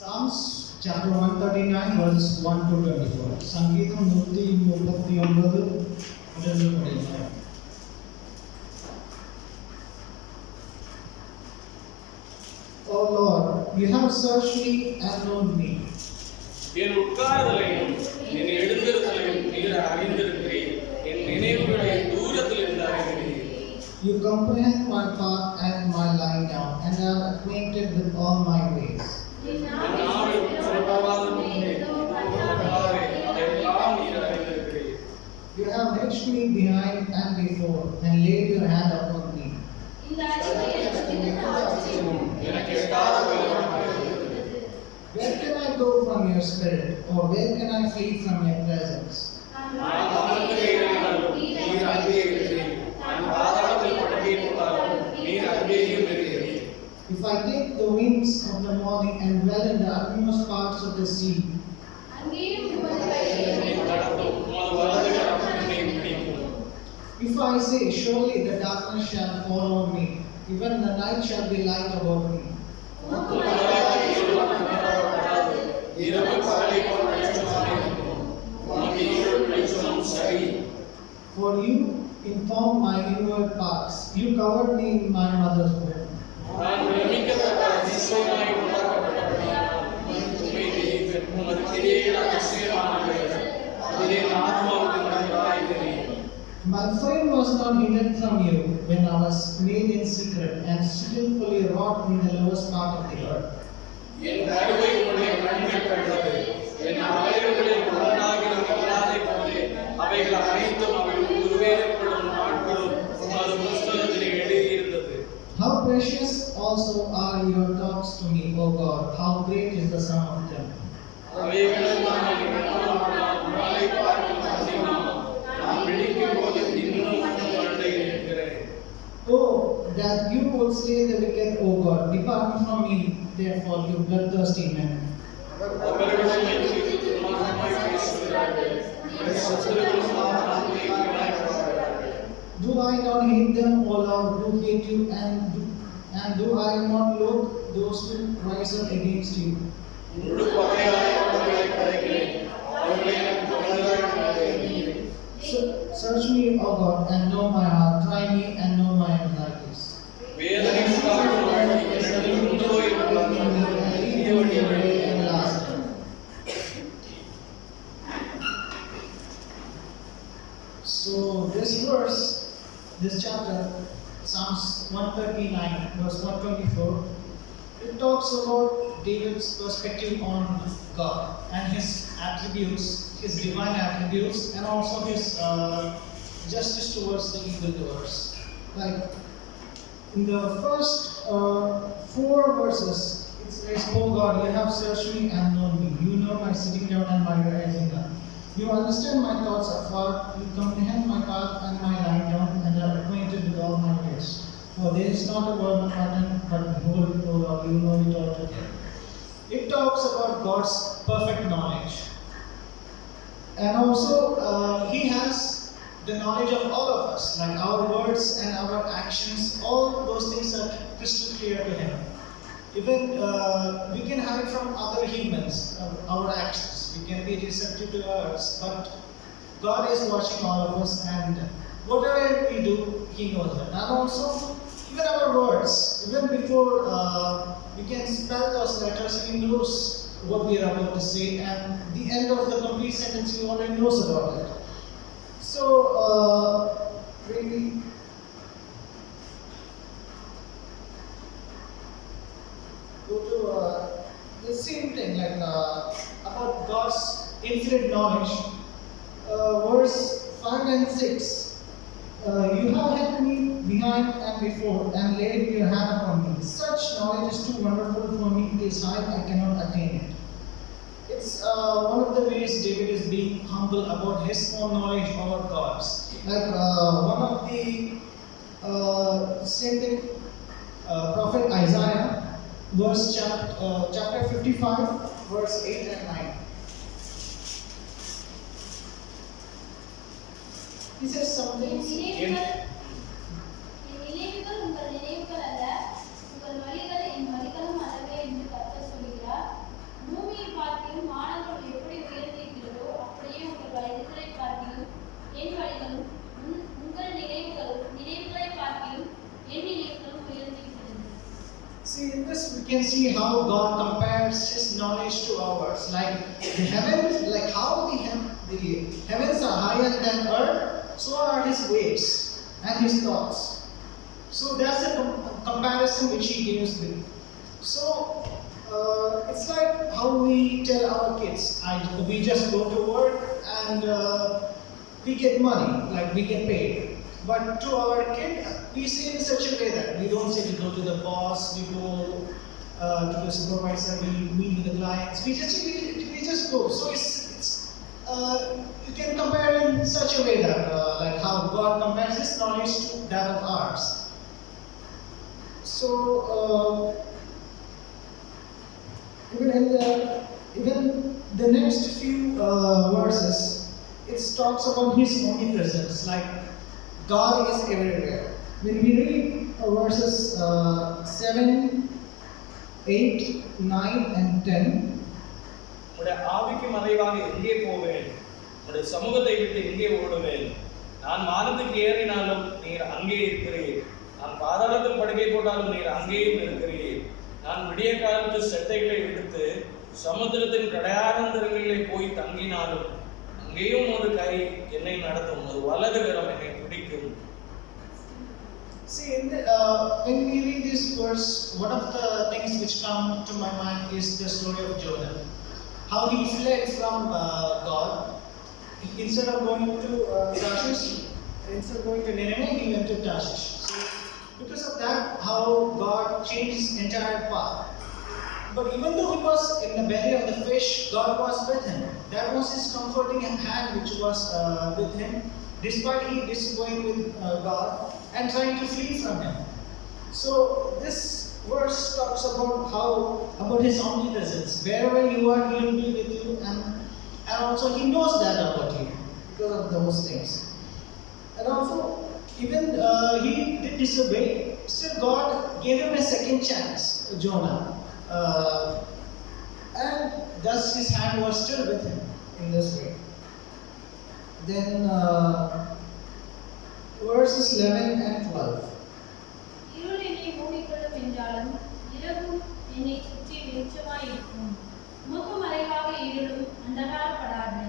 Psalms chapter 139 verses 1 to 24. சங்கீதம் 139 முதல் படிக்கலாம். O Lord, you have searched me and known me. என் உட்கார்தலையும் என் எழுந்திருத்தலையும் நீர் அறிந்திருக்கிறீர். என் நினைவுகளை தூரத்தில் இருந்து அறிகிறீர். You comprehend my path and my lying down, and are acquainted with all my ways. You have hedged me behind and before, and laid your hand upon me. Where can I go from your spirit, or where can I flee from your presence? If I take the wings of the morning and dwell in the uttermost parts of the sea, if I say, surely the darkness shall follow me, even the night shall be light about me. For you informed my inward parts, you covered me in my mother's womb. My frame was not hidden from you when I was made in secret and skillfully wrought in the lowest part of the earth. How precious also are your thoughts to me, O God, how great is the sum of them. Oh, that you would slay the wicked, O God, depart from me, therefore, you bloodthirsty men. Do I not hate them, O Lord, who hate you, and do I not loathe those who rise up against you? Search me, O God, and know my heart. Try me and know my anxieties. So this chapter, Psalms 139, verse 124, it talks about David's perspective on God and his attributes, his divine attributes, and also his justice towards the evildoers. Like in the first 4 verses, it says, "Oh God, you have searched me and known me. You know my sitting down and my rising up. You understand my thoughts afar. You comprehend my path and my lying down, and are acquainted with all my ways. For there is not a word pardon, but behold, O Lord, you know it altogether." It talks about God's perfect knowledge. And also, He has the knowledge of all of us, like our words and our actions, all those things are crystal clear to Him. Even we can hide from other humans our actions. We can be deceptive to others, but God is watching all of us, and whatever we do, He knows that. And also, even our words, even before we can spell those letters, He knows what we are about to say, and the end of the complete sentence He already knows about it. So, really, go to the same thing, like about God's infinite knowledge. Verse 5 and 6. You have held me behind and before, and laid your hand upon me. Such knowledge is too wonderful for me, it is high, I cannot attain it. It's one of the ways David is being humble about his own knowledge about God's. Like one of the same thing, Prophet Isaiah, chapter 55, verse 8 and 9. He says something. See, in this we can see how God compares His knowledge to ours. Like the heavens, like how the heavens are higher than earth, so are His ways and His thoughts. So that's the comparison which He gives me. So it's like how we tell our kids, we just go to work and we get money, like we get paid. But to our kid, we say in such a way that we don't say we go to the boss, we go to the supervisor, we meet with the clients. We just go. So you can compare in such a way that like how God compares His knowledge to that of ours. So even the next few verses, it talks about His omnipresence, like God is everywhere. When we read verses 7, 8, 9 and 10, உடைய ஆவிக்கு மறைவாக எங்கே போவேன்? உடைய சமூகத்தை விட்டு எங்கே ஓடுவேன்? நான் வானத்துக்கு ஏறினாலும் நீர் அங்கே இருக்கிறீர். நான் பாதாளத்தில் படுக்கை போட்டாலும் நீர் அங்கேயும் இருக்கிறீர். நான் விடிய காலத்து செட்டைகளை எடுத்து சமுத்திரத்தின் கடையாரந்தரங்களிலே போய் தங்கினாலும் அங்கேயும் ஒரு கை என்னை நடத்தும், ஒரு வலது கரம் என்னை பிடிக்கும். See, when we read this verse, one of the things which come to my mind is the story of Jonah. How he fled from God. Instead of going to Tarshish, instead of going to Nineveh, he went to Tarshish. So, because of that, how God changed his entire path. But even though he was in the belly of the fish, God was with him. That was His comforting hand which was with him, despite he disagreeing with God and trying to flee from Him. So this verse talks about His omnipresence. Wherever you are, He will be with you, and also He knows that about you because of those things. And also, even he did disobey, still God gave him a second chance, Jonah. And thus His hand was still with him in this way. Then verses 11 and 12. இருள் என்னை மூடிக்கொள்ளும் என்றாலும் இரவும் என்னை சுற்றி வெளிச்சமாய் இருக்கும். உமக்கு மறைவாக இருளும் அந்தகாரப்படாது.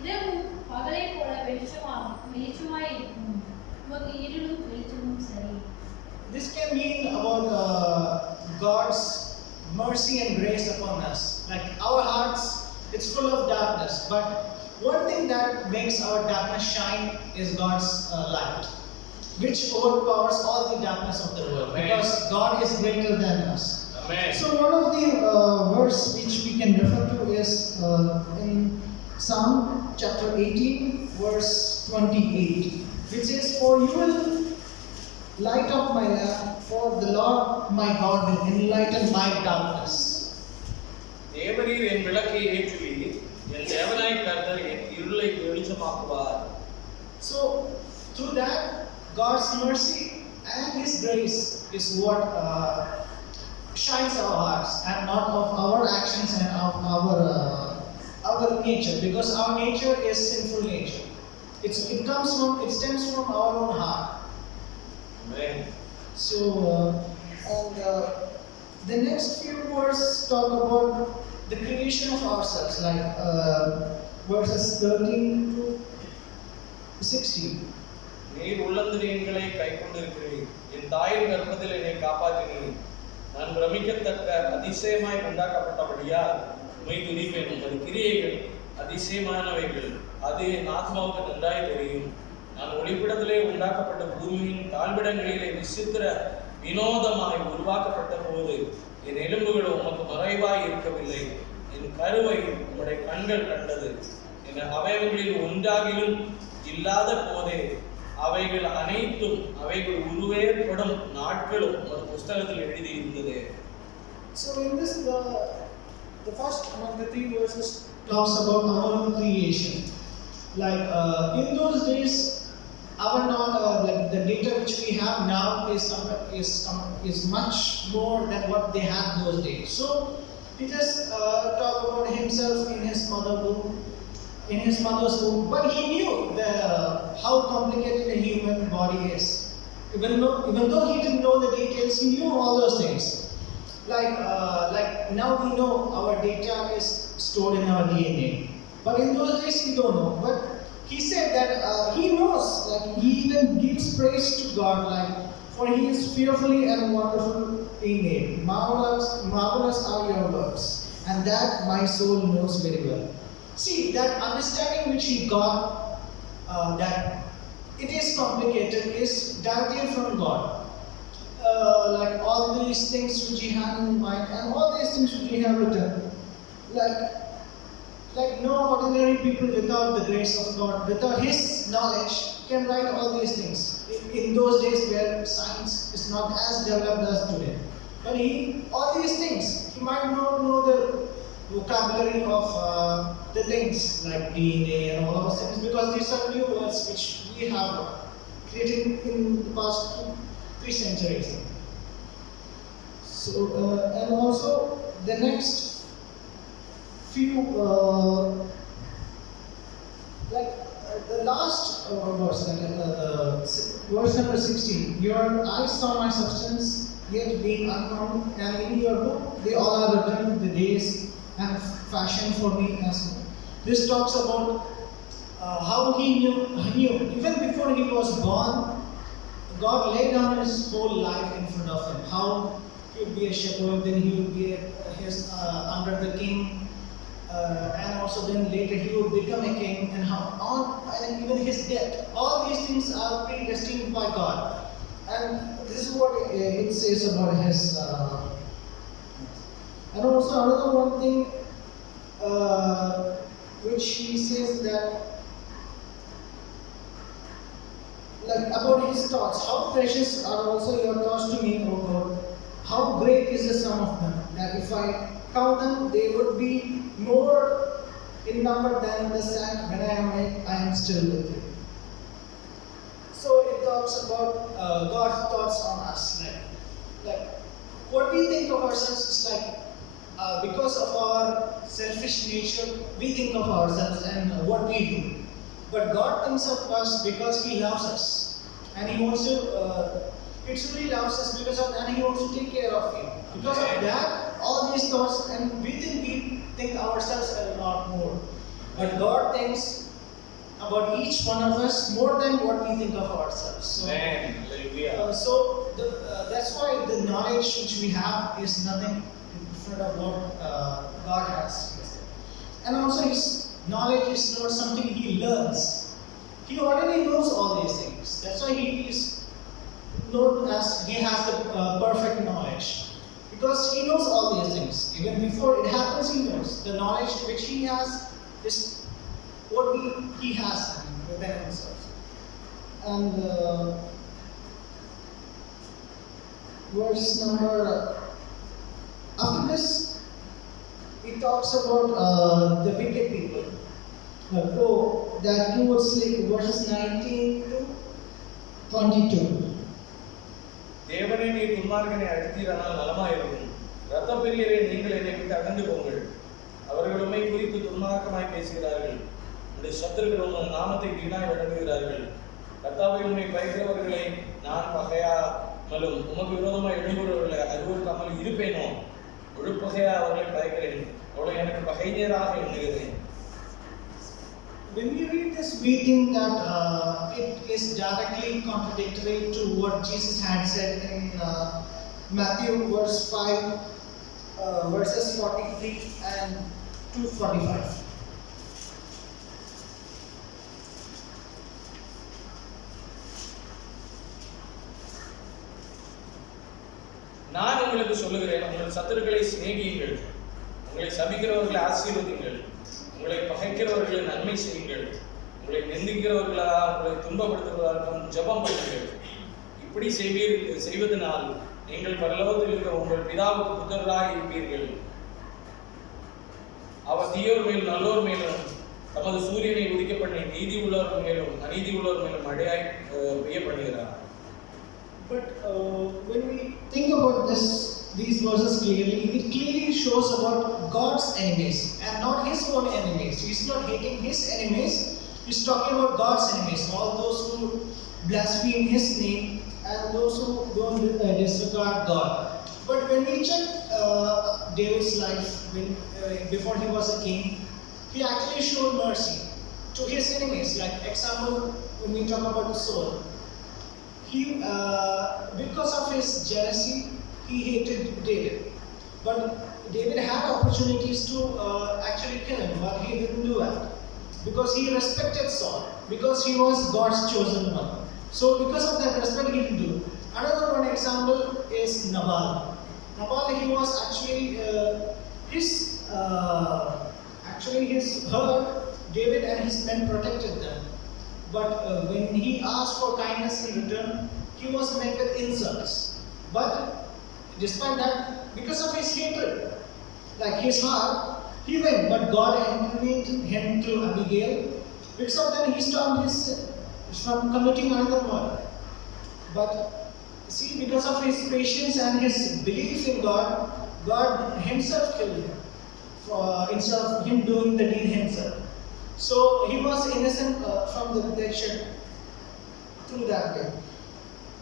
இரவும் பகலைப் போல வெளிச்சமாய் இருக்கும். உமக்கு இருளும் வெளிச்சமும் சரி. This can mean about God's mercy and grace upon us. Like our hearts, it's full of darkness, but one thing that makes our darkness shine is God's light, which overpowers all the darkness of the world. Amen. Because God is greater than us. Amen. So one of the verse which we can refer to is in Psalm chapter 18, verse 28, which says, "For you will light up my lamp, for the Lord my God will enlighten my darkness." தேவரீர் என் விளக்கை ஏற்றுவீர், என் தேவனாய் கர்த்தர் என் இருளை வெளிச்சமாக்குவார். So through that, God's mercy and His grace is what shines our hearts, and not of our actions and of our nature, because our nature is sinful nature. It stems from our own heart. Amen. So the next few verses talk about the creation of ourselves, like verses 13 to 16. நீர் உள்ளந்திரியங்களை கைக்கொண்டிருக்கிறீர், என் தாயின் கர்ப்பத்தில் என்னை காப்பாற்றினீர். நான் பிரமிக்கத்தக்க அதிசயமாய் உண்டாக்கப்பட்டபடியால் உம்மை துதிப்பேன். உமது கிரியைகள் அதிசயமானவைகள், அது என் ஆத்மாவுக்கு நன்றாய் தெரியும். நான் ஒளிப்பிடத்திலே உண்டாக்கப்பட்ட பூமியின் தாழ்விடங்களிலே விசித்திர வினோதமாய் உருவாக்கப்பட்ட போது என் எலும்புகள் உமக்கு மறைவாய் இருக்கவில்லை. என் கருவை உம்முடைய கண்கள் கண்டது. என் அவயவங்களில் ஒன்றாகிலும் இல்லாத போதே அவைகள் அனைத்தும் அவைகள் உருவேற்படும் நாட்களும் ஒரு புஸ்தகத்தில் எழுதி இருந்தது. So in this, the first among the three verses talks about our own creation. Like in those days, like the data which we have now is much more than what they had those days. So he just talk about himself in his mother's womb, but he knew how complicated a human body is. Even though he didn't know the details, he knew all those things. like now we know our data is stored in our DNA, but in those days we don't know. But he said that he knows, like he even gives praise to God, like for he is fearfully and wonderful in made. Marvelous are your works, and that my soul knows very well. See, that understanding which he got, that it is complicated, is directly from God. Like all these things which he had in mind, and all these things which he have written, like no ordinary people without the grace of God, without his knowledge, can write all these things. In those days where science is not as developed as today. But all these things, he might not know the vocabulary of the things like DNA and all those things, because these are new words which we have created in the past 2-3 centuries. So, and also the next few, the last verse, verse number 16. Your eyes saw my substance, yet being unknown, and in your book they all are written, the days and fashioned for me as well. This talks about how he knew, even before he was born, God laid down his whole life in front of him. How he would be a shepherd, then he would be under the king, and also then later he would become a king, and how on, and even his death. All these things are predestined by God, and this is what it says about his. And also another one thing, which he says that, like about his thoughts, how precious are also your thoughts to me, O God. How great is the sum of them, that if I count them, they would be more in number than the sand. When I am still with you. So it talks about God's thoughts on us. Like what we think of ourselves is like, because of our selfish nature, we think of ourselves and what we do. But God thinks of us because He loves us, and He wants to. He truly loves us because of that. He wants to take care of you. Because of that, all these thoughts, and we think ourselves a lot more. But God thinks about each one of us more than what we think of ourselves. So, that's why the knowledge which we have is nothing in front of what God has. And also, His knowledge is not something He learns. He already knows all these things. That's why He is known as He has the perfect knowledge. Because He knows all these things. Even before it happens, He knows. The knowledge which He has is what He has within Himself. And verse number, after this, it talks about the wicked people. That you would sleep, verses 19 to 22. தேவனே நீ துன்மார்க்கனை அடித்தீரானால் நலமாயிருக்கும். இரத்த பிரியரே நீங்கள் என்னை விட்டு அகன்று போங்கள். அவர்கள் உம்மை குறித்து துன்மார்க்கமாய் பேசுகிறார்கள். உம்முடைய சத்துருக்கள் உமது நாமத்தை வீணாய் வழங்குகிறார்கள். கர்த்தாவே உம்மை பயக்கிறவர்களை நான் பகையாமலும் உமக்கு விரோதமாய் எழும்புகிறவர்களை அறிவுறுத்தாமல் இருப்பேனோ? ஒழுப்பகையா அவர்களை பயக்கிறேன். அவளை எனக்கு பகைஞராக எண்ணுகிறேன். When we read this, we think that it is directly contradictory to what Jesus had said in Matthew verse 5, verses 43 and to 45. நான் உங்களுக்கு சொல்லுகிறேன், உங்கள் சத்துருக்களை சிநேகியுங்கள், உங்களை சபிக்கிறவர்களை ஆசீர்வதியுங்கள், உங்களை பகைக்கிறவர்களை நன்மை செய்யுங்கள், உங்களை நிந்திக்கிறவர்களாக உங்களை துன்பப்படுத்துவதற்கும் ஜெபம் பண்ணுங்கள். இப்படி செய்வதனால் நீங்கள் பரலோகத்தில் இருக்கிற உங்கள் பிதாவுக்கு புத்திரராய் இருப்பீர்கள். அவர் தீயோர் மேலும் நல்லோர் மேலும் தமது சூரியனை உதிக்க பண்ணி நீதி உள்ளோர் மேலும் அநீதி உள்ளோர் மேலும் மழையாய் பெய்ய பண்ணுகிறார். But when we think about these verses clearly, it clearly shows about God's enemies and not His own enemies. He's not hating His enemies, He's talking about God's enemies, all those who blaspheme His name and those who don't disregard God. But when we check David's life before he was a king, he actually showed mercy to his enemies. Like example, when we talk about Saul, he because of his jealousy, he hated David. But David had opportunities to actually kill him, but he didn't do that because he respected Saul, because he was God's chosen one. So because of that respect, he didn't do. Another one example is Nabal. Nabal, he was actually his herd. David and his men protected them. But when he asked for kindness in return, he was met with insults. But despite that, because of his hatred, like his heart, he went. But God intervened him through Abigail. Because of that, he stopped his sin from committing another murder. But see, because of his patience and his belief in God, God himself killed him instead of him doing the deed himself. So he was innocent from the bloodshed through that way.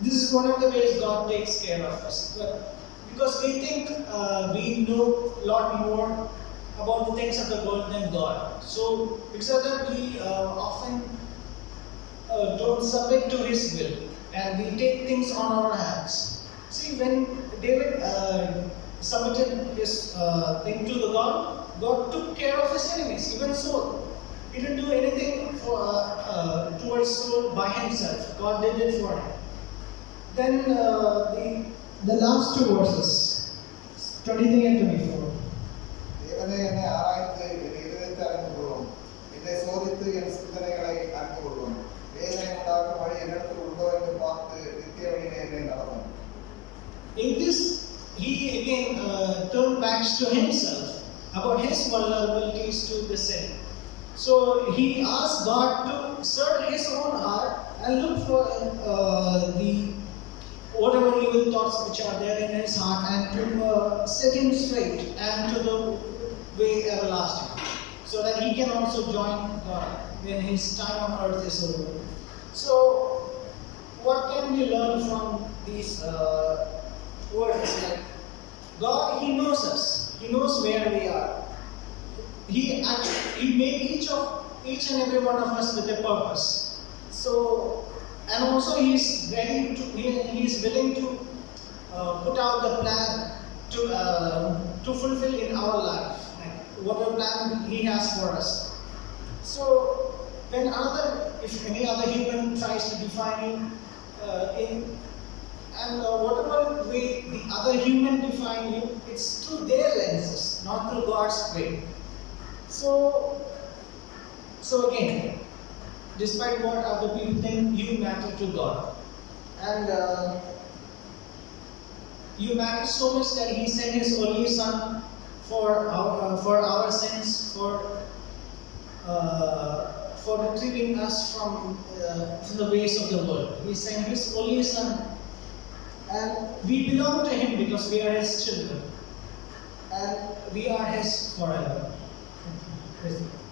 This is one of the ways God takes care of us. But because we think we know a lot more about the things of the world than God. So because of that, we often don't submit to His will, and we take things on our hands. See, when David submitted his thing to the God, God took care of his enemies, even Saul. He didn't do anything towards Saul by himself. God did it for him. Then the last two verses, 23 and 24. தேவனே என்னை ஆராய்ந்து என் இதயத்தை அறிந்து கொள்ளும். என்னை சோதித்து என் சிந்தனைகளை அறிந்து கொள்ளும். வேதனை உண்டாக்கும் வழி என்னிடத்தில் உண்டோ என்று பார்த்து நித்திய வழியிலே என்னை நடத்தும். In this, he again turned back to himself about his vulnerabilities to the sin. So he asked God to search his own heart and look for whatever evil thoughts which are there in his heart, and to set him straight and to the way everlasting, so that he can also join God when his time on earth is over. So, what can we learn from these words? Like God, He knows us. He knows where we are. He made each and every one of us with a purpose. So, and also He is willing to put out the plan to fulfill in our life, like whatever plan He has for us. So, if any other human tries to define you whatever way the other human define you, it's through their lenses, not through God's way. So again, despite what other people think, you matter to God, and you matter so much that He sent His only Son for our sins, for retrieving us from the ways of the world. He sent His only Son, and we belong to Him because we are His children, and we are His forever. Praise God.